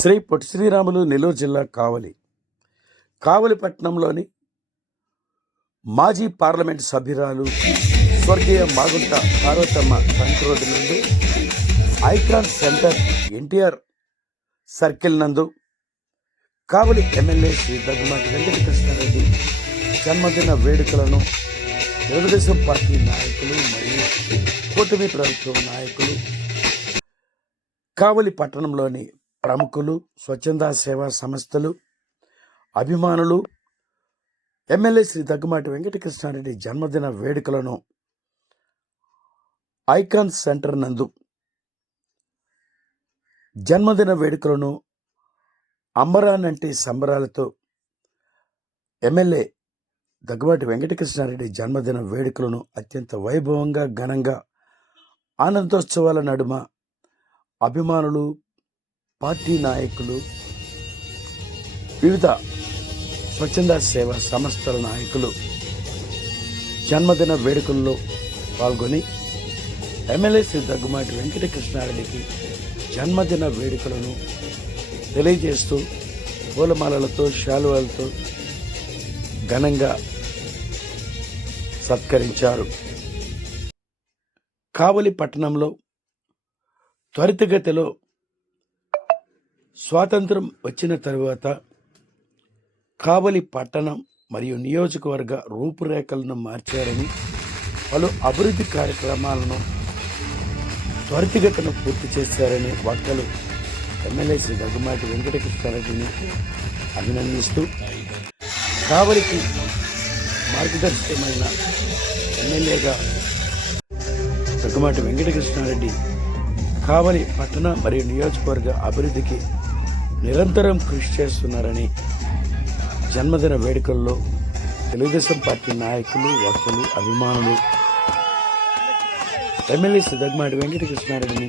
శ్రీ పొట్టి శ్రీరాములు నెల్లూరు జిల్లా కావలి. కావలి పట్టణంలోని మాజీ పార్లమెంట్ సభ్యురాలు స్వర్గీయ మాగుంట పార్వతమ్మ ట్రంక్ రోడ్డు నందు ఐకాన్ సెంటర్ ఎన్టీఆర్ సర్కిల్ నందు కావలి ఎమ్మెల్యే శ్రీ దగ్గుమాటి వెంకటకృష్ణారెడ్డి జన్మదిన వేడుకలను తెలుగుదేశం పార్టీ నాయకులు మరియు కూటమి ప్రభుత్వం నాయకులు కావలి పట్టణంలోని ప్రముఖులు స్వచ్ఛంద సేవా సంస్థలు అభిమానులు ఎమ్మెల్యే శ్రీ దగ్గుమాటి వెంకటకృష్ణారెడ్డి జన్మదిన వేడుకలను ఐకాన్ సెంటర్ నందు జన్మదిన వేడుకలను అంబరానంటి సంబరాలతో ఎమ్మెల్యే దగ్గుబాటి వెంకటకృష్ణారెడ్డి జన్మదిన వేడుకలను అత్యంత వైభవంగా ఘనంగా ఆనందోత్సవాల నడుమ అభిమానులు పార్టీ నాయకులు వివిధ స్వచ్ఛంద సేవా సంస్థల నాయకులు జన్మదిన వేడుకల్లో పాల్గొని ఎమ్మెల్యే శ్రీ దగ్గుమాటి వెంకటకృష్ణారెడ్డికి జన్మదిన వేడుకలను తెలియజేస్తూ పూలమాలలతో శాలువాలతో ఘనంగా సత్కరించారు. కావలి పట్టణంలో త్వరితగతిలో స్వాతంత్రం వచ్చిన తరువాత కావలి పట్టణం మరియు నియోజకవర్గ రూపురేఖలను మార్చారని పలు అభివృద్ధి కార్యక్రమాలను త్వరితగతిన పూర్తి చేశారని వక్తలు ఎమ్మెల్యే శ్రీ దగ్గుమాటి వెంకటకృష్ణారెడ్డిని అభినందిస్తూ కావలికి మార్గదర్శకమైన ఎమ్మెల్యేగా దగ్గుమాటి వెంకటకృష్ణారెడ్డి కావలి పట్టణ మరియు నియోజకవర్గ అభివృద్ధికి నిరంతరం కృషి చేస్తున్నారని జన్మదిన వేడుకల్లో తెలుగుదేశం పార్టీ నాయకులు వక్తలు అభిమానులు ఎమ్మెల్యే శ్రీ వెంకటకృష్ణారెడ్డిని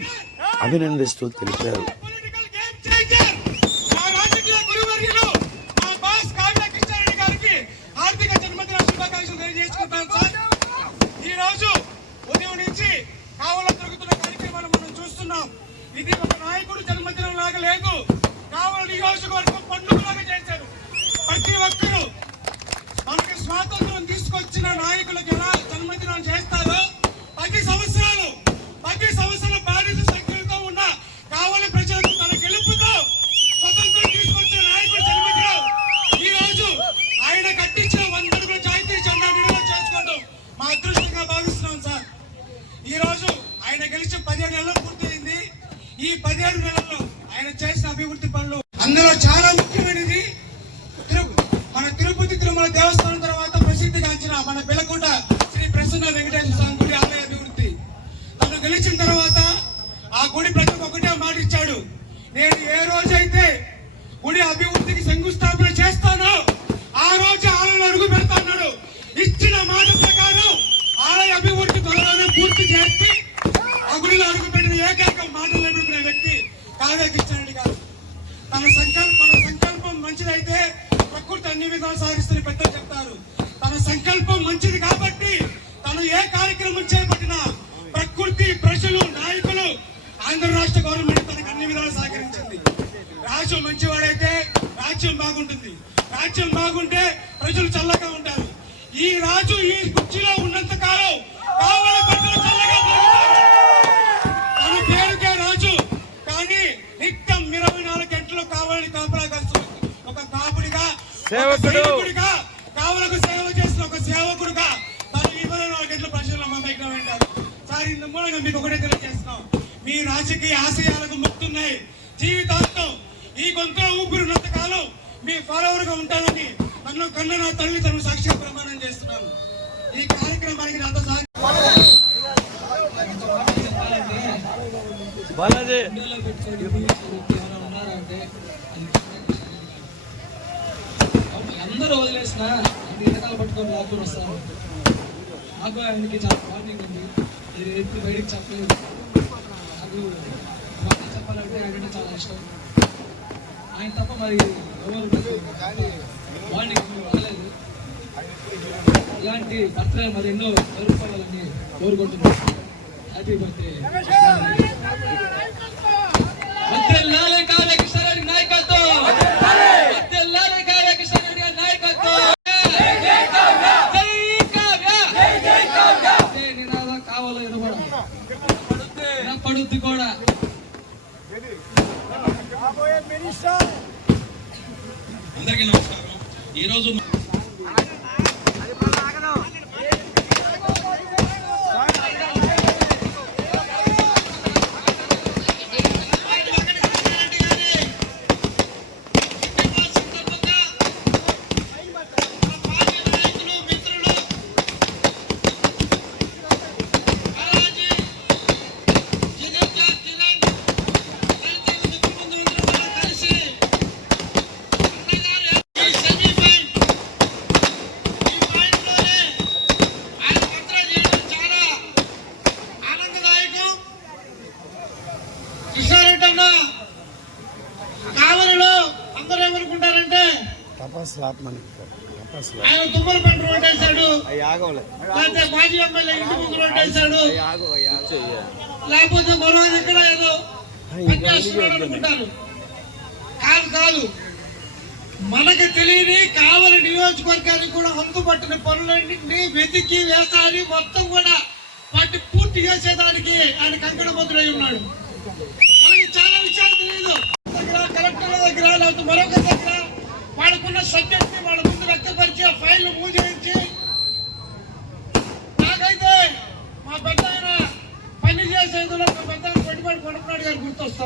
అభినందిస్తూ తెలిపారు. ఇది ఒక నాయకుడు జన్మదినం లాగా లేదు. కావల నియోజకవర్గం పండుగలాగా చేశారు. ప్రతి ఒక్కరూ మనకి స్వాతంత్రం తీసుకొచ్చిన నాయకులకు ఎలా జన్మదినం చేస్తారో పది సంవత్సరాలు పది సంవత్సరాల బాధిత శక్తులతో ఉన్న కావలి ప్రజలకు తన గెలుపుతో స్వతంత్రం తీసుకొచ్చిన నాయకుడు జన్మదినం. ఈ రోజు ఆయన కట్టించిన వంద అడుగుల జాతీయ జెండా విడుదల చేసుకోవడం మా అదృష్టంగా భావిస్తున్నాం సార్. ఈ రోజు ఆయన గెలిచి పదిహేడు నెలలు పూర్తయింది. ఈ పదిహేడు నెలల్లో చేసిన అభివృద్ధి పనులు. అందులో చాలా ముఖ్యమైనది తిరు- మన తిరుపతి తిరుమల దేవస్థానం తర్వాత ప్రసిద్ధిగాంచిన మన పిల్లకొండ శ్రీ ప్రసన్న వెంకటేశ్వర స్వామి గుడి ఆలయ అభివృద్ధి. తను గెలిచిన తర్వాత ఆ గుడి ప్రతి ఒక్కటే మాట ఇచ్చాడు. నేను ఏ రోజైతే ఆంధ్ర రాష్ట్ర గవర్నమెంట్ తనకు అన్ని విధాలు సహకరించింది. రాజ్యం మంచివాడైతే రాజ్యం బాగుంటుంది. రాజ్యం బాగుంటే ప్రజలు చల్లగా ఉంటారు. ఈ రాజు ఈ కుర్చీలో ఉన్నంత కాలం కావాలి ప్రజలు చల్లగా. తన పేరుకే రాజు కానీ నిత్యం ఇరవై నాలుగు గంటలు కావాలని కాపలా కాస్తుంది. ఒక కాపుడిగా సేవకుడు. సేవకుడిగా కావలకు సేవ చేసిన ఒక సేవకుడుగా తను ఇరవై నాలుగు గంటల ప్రజలు మా దగ్గర ఉంటారు సార్ మీకు ఒకటే తెలియజేస్తున్నాం. మీ రాజకీయ ఆశయాలకు మొక్కున్నాయి జీవితాంతం ఈ గొంతులో ఊపిరినంత కాలం మీ ఫాలోవర్గా ఉంటానని నన్ను కన్న నా తల్లి తను సాక్షిగా ప్రమాణం చేస్తున్నాను. ఈ కార్యక్రమానికి నాతో అందరూ వదిలేసిన వెనకాల పట్టుకొని లాక్కుని వస్తారు. నాకు ఆయనకి చాలా ఉంది. ఇది ఎప్పుడు బయటికి చెప్పలేదు. నాకు మాట చెప్పాలంటే ఆయన చాలా ఇష్టం ఆయన తప్ప మరి ఎవరు వాడిని రాలేదు ఇలాంటి భర్తలు మరి ఎన్నో జరుపుకోవాలని కోరుకుంటున్నాను హ్యాపీ బర్త్డే ఆయన తుమ్మల పంట రోడ్డేశాడు ఆగవలే. లేకపోతే మాజీ ఎమ్మెల్యే ఇంటి ముందు లేకపోతే మరో దగ్గర ఏదో పనిచేస్తున్నాడు అనుకుంటారు కాదు కాదు. మనకు తెలియని కావలి నియోజకవర్గానికి కూడా అందుబట్టిన పనులన్నింటినీ వెతికి వేసారి మొత్తం కూడా వాటి పూర్తి చేసేదానికి ఆయన కంకణ ముద్రై ఉన్నాడు. మనకి చాలా విషయాలు తెలియదు. దగ్గర కలెక్టర్ దగ్గర లేకపోతే మరొక దగ్గర వాళ్ళకున్న సబ్జెక్ట్ని వాళ్ళ ముందు వ్యక్తపరిచి ఆ ఫైల్ మూవ్ చేయించి నాకైతే మా పెద్ద ఆయన పని చేసేందులో మా పెద్ద పెట్టుబడి కొడుకున్నాడు గారు గుర్తొస్తా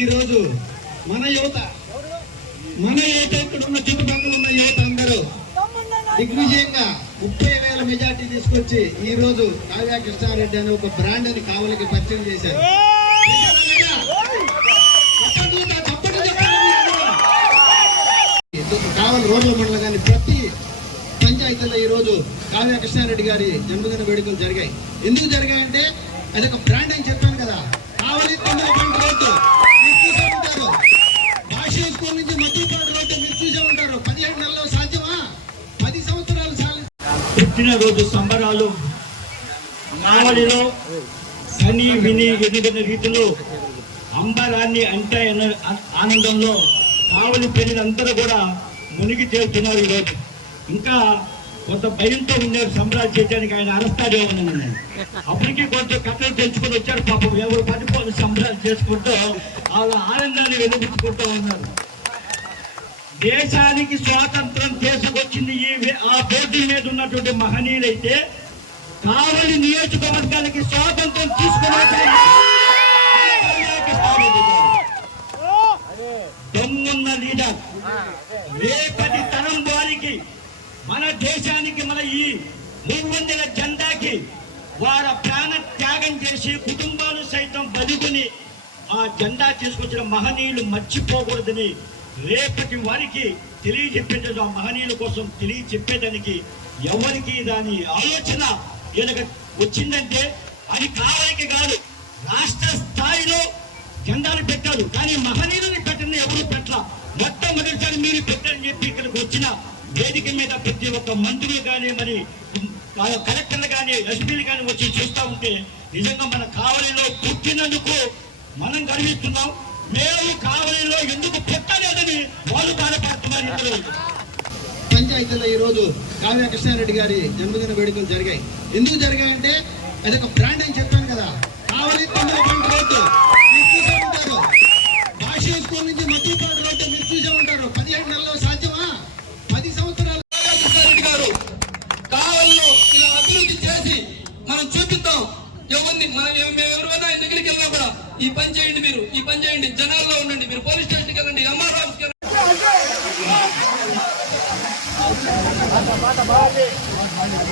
ఈరోజు మన యువత మన యువత ఇక్కడ ఉన్న చుట్టుపక్కల ఉన్న యువత అందరూ దిగ్విజయంగా ముప్పై వేల మెజార్టీ తీసుకొచ్చి ఈ రోజు కావ్య కృష్ణారెడ్డి అనే ఒక బ్రాండ్ అని కావలికి పరిచయం చేశారు. కావలి రోడ్ల మండలం కానీ ప్రతి పంచాయతీలో ఈ రోజు కావ్య కృష్ణారెడ్డి గారి జన్మదిన వేడుకలు జరిగాయి. ఎందుకు జరిగాయంటే అది ఒక బ్రాండ్ అని చెప్పాను కదా. రోజు సంబరాలు. మావడిలో కని విని ఎదుగున్న రీతిలో అంబరాన్ని అంటే ఆనందంలో కావలి ప్రజలందరూ కూడా మునిగి తేలుతున్నారు ఈరోజు. ఇంకా కొంత భయంతో ఉన్నారు సంబరాలు చేయడానికి ఆయన అరెస్టాడే ఉన్నాను అప్పటికి కొంచెం కథలు తెలుసుకొని వచ్చారు పాపం. ఎవరు పడిపోయి సంబరాలు చేసుకుంటూ వాళ్ళ ఆనందాన్ని వెలుగుచ్చుకుంటూ ఉన్నారు. దేశానికి స్వాతంత్రం తీసుకొచ్చింది ఈ ఆ బోర్డు మీద ఉన్నటువంటి మహనీయులైతే కావలి నియోజకవర్గానికి స్వాతంత్రం తీసుకున్నట్టు దమ్మున్న లీడర్. రేపటి తరం వారికి మన దేశానికి మన ఈ మూడు వందల జెండాకి వారి ప్రాణ త్యాగం చేసి కుటుంబాలు సైతం బతుకుని ఆ జెండా తీసుకొచ్చిన మహనీయులు మర్చిపోకూడదని రేపటి వారికి తెలియజెప్పేది ఆ మహనీయుల కోసం తెలియజెప్పేదానికి ఎవరికి దాని ఆలోచన ఈయనకు వచ్చిందంటే అది కావలికి కాదు. రాష్ట్ర స్థాయిలో జెండాలు పెట్టారు. కానీ మహనీయులను పెట్టిన ఎవరు పెట్టల మొట్టమొదటిసారి మీరు పెట్టారని చెప్పి ఇక్కడికి వచ్చిన వేదిక మీద ప్రతి ఒక్క మంత్రి కానీ మరి ఆ కలెక్టర్లు కానీ ఎస్పీలు కానీ వచ్చి చూస్తూ ఉంటే నిజంగా మన కావలిలో పుట్టినందుకు మనం గర్విస్తున్నాం. మేము కావలిలో ఎందుకు పుట్టలేదని వాళ్ళు బాధపడుతున్నారు ఇందులో పంచాయతీలో ఈ రోజు కావ్య కృష్ణారెడ్డి గారి జన్మదిన వేడుకలు జరిగాయి. ఎందుకు జరిగాయంటే అది ఒక బ్రాండ్ అని చెప్పాను కదా.